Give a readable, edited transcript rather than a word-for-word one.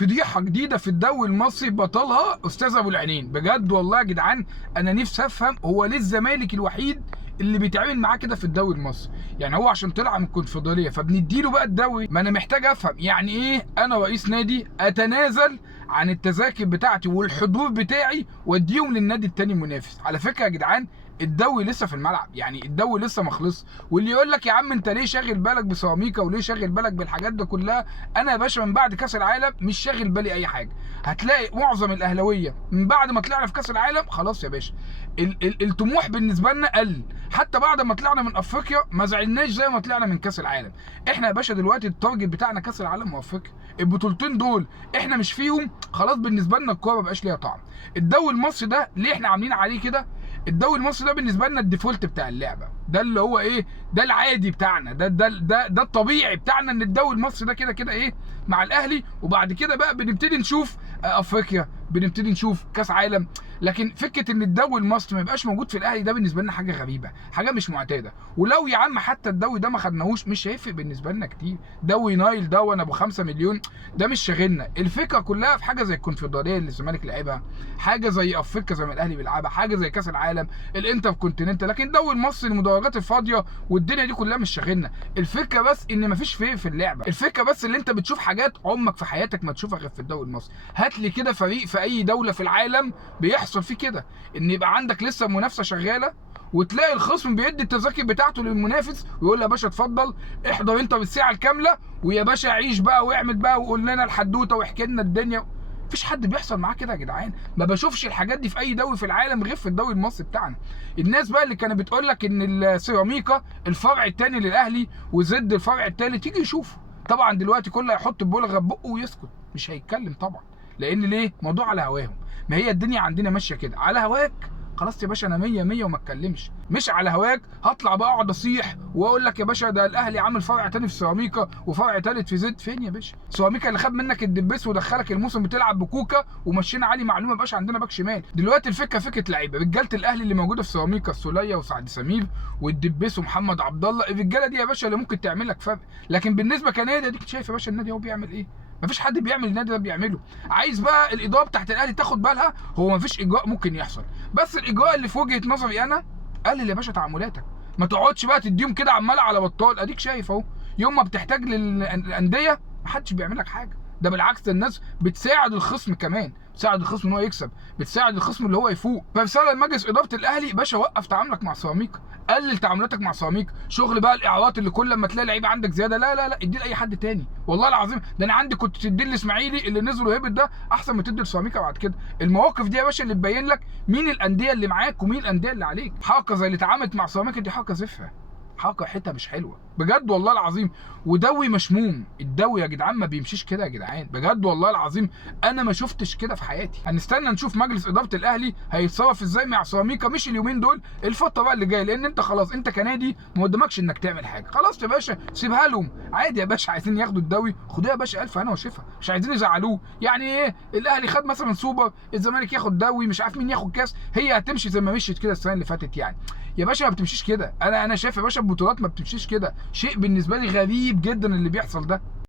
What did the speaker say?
فضيحه جديده في الدوري المصري بطلها استاذ ابو العينين. بجد والله يا جدعان انا نفسي افهم هو ليه الزمالك الوحيد اللي بيتعامل معاه كده في الدوري المصري؟ يعني هو عشان طلع من الكونفدراليه فبنديله بقى الدوري؟ ما انا محتاج افهم يعني ايه انا رئيس نادي اتنازل عن التذاكر بتاعتي والحضور بتاعي واديهم للنادي التاني المنافس. على فكره يا جدعان الدوري لسه في الملعب، يعني الدوري لسه ما خلصش. واللي يقول لك يا عم انت ليه شاغل بالك بسيراميكا وليه شاغل بالك بالحاجات دي كلها، انا يا باشا من بعد كاس العالم مش شاغل بالي اي حاجه. هتلاقي معظم الاهلاويه من بعد ما طلعنا في كاس العالم خلاص يا باشا الطموح بالنسبه لنا قل. حتى بعد ما طلعنا من افريقيا ما زعلناش زي ما طلعنا من كاس العالم. احنا يا باشا دلوقتي التارجت بتاعنا كاس العالم وافريقيا، البطولتين دول احنا مش فيهم خلاص. بالنسبه لنا الكوره ما بقاش ليها طعم. الدوري المصري ده ليه احنا عاملين عليه كده؟ الدوري المصري ده بالنسبه لنا الديفولت بتاع اللعبه، ده اللي هو ايه، ده العادي بتاعنا، ده الطبيعي بتاعنا، ان الدوري المصري ده كده كده ايه مع الاهلي. وبعد كده بقى بنبتدي نشوف افريقيا، بنبتدي نشوف كاس عالم. لكن فكره ان الدوري المصري ما يبقاش موجود في الاهلي ده بالنسبه لنا حاجه غريبه، حاجه مش معتاده. ولو يا عم حتى الدوري ده ما خدناهوش مش هيفرق بالنسبه لنا كتير. دوري نايل ده وانا ابو 5 مليون ده مش شاغلنا. الفكره كلها في حاجه زي الكونفدراليه اللي الزمالك لعبها، حاجه زي افريقيا زي ما الاهلي بيلعبها، حاجه زي كاس العالم الانتر كونتيننتال. لكن الدوري المصري المدرجات الفاضيه والدنيا دي كلها مش شاغلنا. الفكره بس ان مفيش فيه في اللعبه، الفكره بس اللي انت بتشوف حاجات عمرك في حياتك ما تشوفها غير في الدوري المصري. هات لي كده فريق في اي دوله في العالم بيحصل فيه كده، ان يبقى عندك لسه منافسه شغاله وتلاقي الخصم بيدي التذاكر بتاعته للمنافس ويقول له يا باشا اتفضل احضر انت بالساعه الكامله ويا باشا عيش بقى واعمل بقى وقول لنا الحدوته واحكي لنا الدنيا. مفيش حد بيحصل معاه كده يا جدعان. ما بشوفش الحاجات دي في اي دوري في العالم غير في الدوري المصري بتاعنا. الناس بقى اللي كانت بتقول لك ان السيراميكا الفرع الثاني للاهلي وزد الفرع الثالث يجي يشوفوا. طبعا دلوقتي كله هيحط البولغه في بقه ويسكت، مش هيتكلم طبعا. لان ليه؟ موضوع على هواهم. ما هي الدنيا عندنا ماشيه كده، على هواك خلاص يا باشا انا 100 100 وما اتكلمش. مش على هواك هطلع بقى اقعد اصيح واقول لك يا باشا ده الاهلي عامل فرع تاني في سيراميكا وفرع تالت في زد. فين يا باشا؟ سيراميكا اللي خد منك الدبيس ودخلك الموسم بتلعب بكوكا ومشينا علي معلومه. بقاش عندنا باك شمال دلوقتي. الفكره فكره لعيبه رجاله الاهلي اللي موجوده في سيراميكا، السوليه وسعد سمير والدبيس ومحمد عبد الله. الرجاله دي يا باشا اللي ممكن تعمل لك فرق. لكن بالنسبه كنادي اديك شايف يا باشا النادي هو بيعمل ايه. مفيش حد بيعمل النادي ده بيعمله. عايز بقى الاداره بتاعت الاهلي تاخد بالها، هو مفيش اجراء ممكن يحصل، بس الاجراء اللي في وجهه نظري انا قلل يا باشا تعاملاتك. ما تقعدش بقى تديهم كده عماله على بطال. اديك شايف اهو يوم ما بتحتاج للانديه محدش بيعمل لك حاجه. ده بالعكس الناس بتساعد الخصم كمان، بتساعد الخصم ان هو يكسب، بتساعد الخصم اللي هو يفوق. فرساله لمجلس اداره الاهلي باشا وقف تعاملك مع سيراميكا، قلل تعاملاتك مع سيراميكا. شغل بقى الاعارات اللي كل لما تلاقي لعيبه عندك زياده لا لا لا ادي لاي حد تاني. والله العظيم ده انا عندي كنت تدي الاسماعيلي اللي نزل وهبط ده احسن ما تدي لسيراميكا بعد كده. المواقف دي يا باشا اللي تبين لك مين الانديه اللي معاك ومين الانديه اللي عليك. حركه زي اللي اتعاملت مع سيراميكا دي حركه زفره، حركه حته مش حلوه بجد والله العظيم. ودوي مشموم. الدوي يا جدعان ما بيمشيش كده يا جدعان بجد والله العظيم. انا ما شفتش كده في حياتي. هنستنى نشوف مجلس اداره الاهلي هيتصرف ازاي مع سيراميكا، مش اليومين دول، الفتره بقى اللي جايه. لان انت خلاص انت كنادي ما قدامكش انك تعمل حاجه. خلاص يا باشا سيبها لهم عادي يا باشا. عايزين ياخدوا الدوري خدوه يا باشا، الف هنا وشفا. مش عايزين يزعلوه. يعني ايه الاهلي خد مثلا سوبر، الزمالك ياخد دوري، مش عارف مين ياخد كاس، هي هتمشي زي ما مشيت كده السنه اللي فاتت يعني يا باشا. ما بتمشيش كده. انا شايف يا باشا البطولات ما بتمشيش كده. شيء بالنسبه لي غريب جدا اللي بيحصل ده.